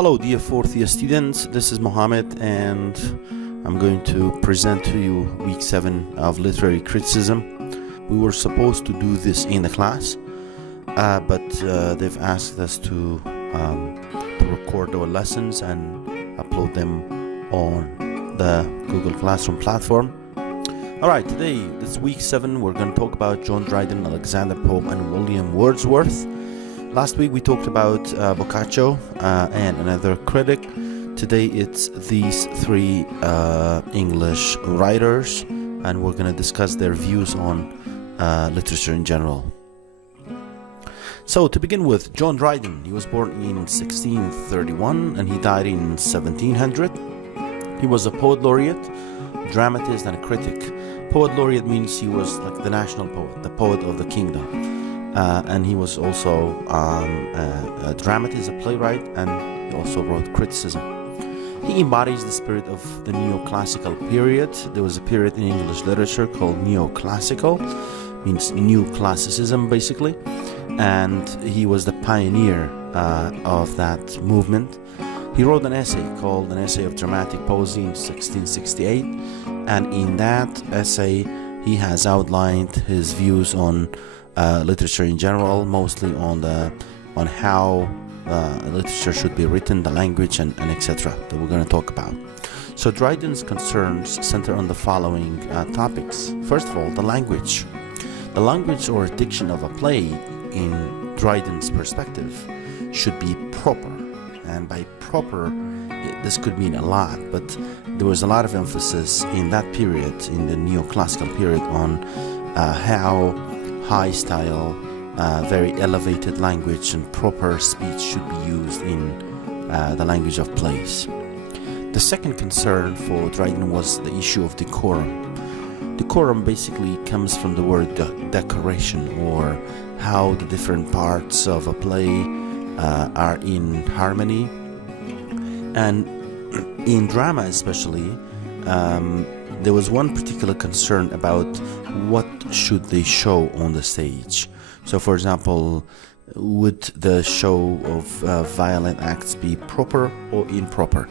Hello dear fourth year students, this is Mohammed and I'm going to present to you week 7 of literary criticism. We were supposed to do this in the class, but they've asked us to record our lessons and upload them on the Google Classroom platform. Alright, today, this week 7, we're going to talk about John Dryden, Alexander Pope and William Wordsworth. Last week we talked about Boccaccio and another critic. Today it's these three English writers, and we're going to discuss their views on literature in general. So to begin with, John Dryden. He was born in 1631 and he died in 1700. He was a poet laureate, dramatist and a critic. Poet laureate means he was like the national poet, the poet of the kingdom. And he was also a dramatist, a playwright, and he also wrote criticism. He embodies the spirit of the neoclassical period. There was a period in English literature called neoclassical, means new classicism basically, and he was the pioneer of that movement. He wrote an essay called An Essay of Dramatic Poesy in 1668, and in that essay he has outlined his views on literature in general, mostly on how literature should be written, the language, and etc. that we're going to talk about. So Dryden's concerns center on the following topics. First of all, the language. The language or diction of a play, in Dryden's perspective, should be proper. And by proper, this could mean a lot, but there was a lot of emphasis in that period, in the neoclassical period, on how high style, very elevated language and proper speech should be used in the language of plays. The second concern for Dryden was the issue of decorum. Decorum basically comes from the word decoration, or how the different parts of a play are in harmony. And in drama especially, there was one particular concern about what should they show on the stage. So for example, would the show of violent acts be proper or improper?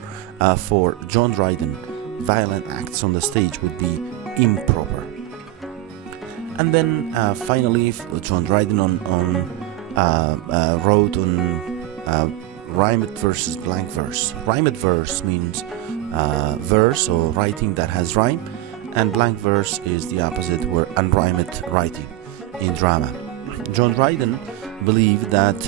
For John Dryden, violent acts on the stage would be improper. And then finally, John Dryden wrote on rhymed versus blank verse. Rhymed verse means verse or writing that has rhyme, and blank verse is the opposite, where unrhymed writing in drama. John Dryden believed that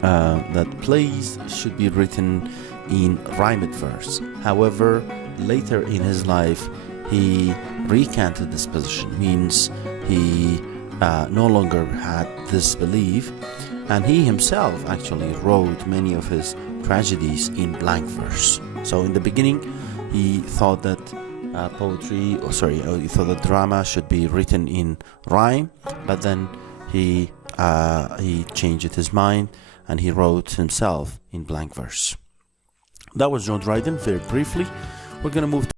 that plays should be written in rhymed verse. However, later in his life he recanted this position, means he no longer had this belief, and he himself actually wrote many of his tragedies in blank verse. So in the beginning he thought that he thought that drama should be written in rhyme, but then he changed his mind and he wrote himself in blank verse. That was John Dryden, very briefly. We're going to move to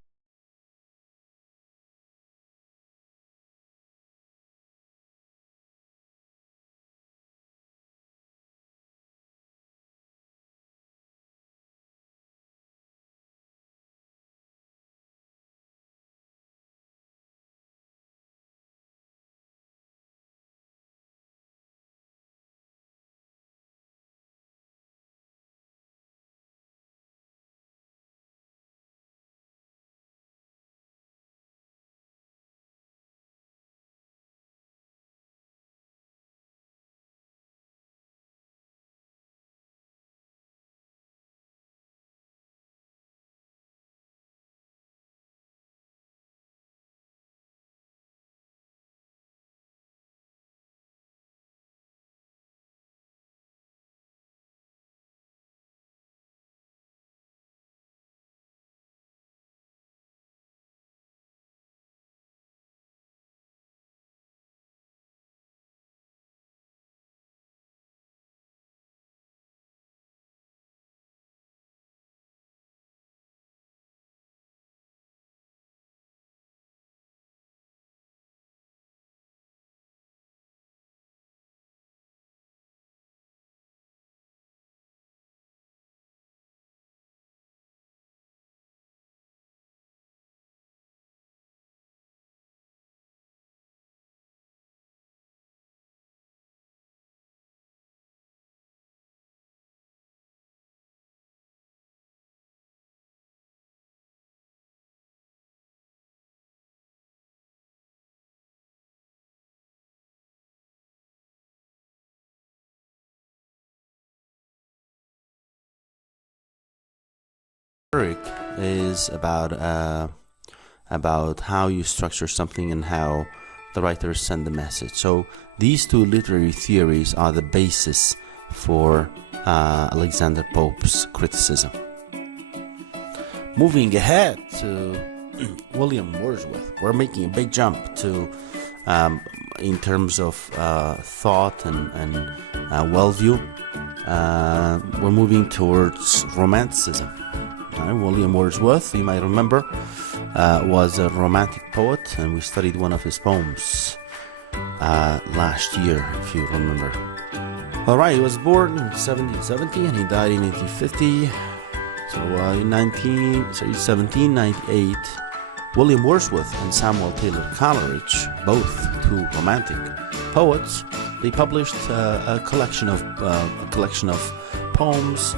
Rhetoric is about how you structure something and how the writers send the message. So these two literary theories are the basis for Alexander Pope's criticism. Moving ahead to William Wordsworth, we're making a big jump to in terms of thought and worldview. We're moving towards Romanticism. William Wordsworth, you might remember, was a Romantic poet, and we studied one of his poems last year, if you remember. Alright, he was born in 1770 and he died in 1850. So in 1798, William Wordsworth and Samuel Taylor Coleridge, both two Romantic poets, they published a collection of poems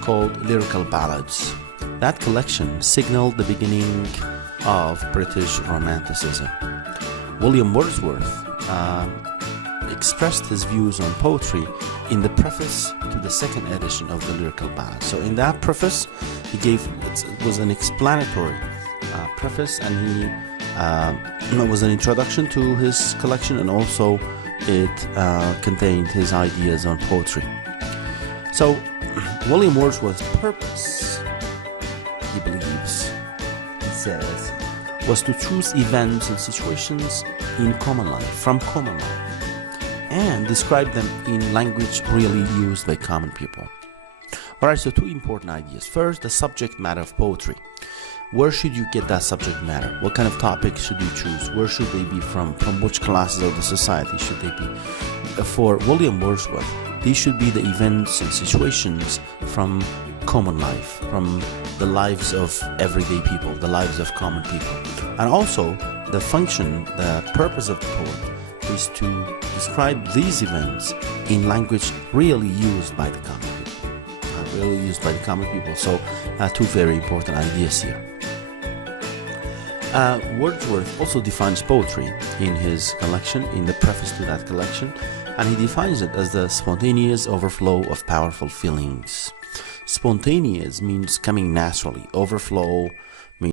called Lyrical Ballads. That collection signaled the beginning of British Romanticism. William Wordsworth expressed his views on poetry in the preface to the second edition of the Lyrical Ballads. So in that preface, it was an explanatory preface, and it was an introduction to his collection, and also it contained his ideas on poetry. So William Wordsworth's purpose, he says, was to choose events and situations in common life, from common life, and describe them in language really used by common people. Alright, so two important ideas. First, the subject matter of poetry. Where should you get that subject matter? What kind of topics should you choose? Where should they be from? From which classes of the society should they be? For William Wordsworth, these should be the events and situations from common life, from the lives of everyday people, the lives of common people. And also, the function, the purpose of the poet is to describe these events in language really used by the common people. So, two very important ideas here. Wordsworth also defines poetry in his collection, in the preface to that collection, and he defines it as the spontaneous overflow of powerful feelings. Spontaneous means coming naturally. Overflow means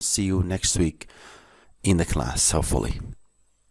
see you next week in the class, hopefully.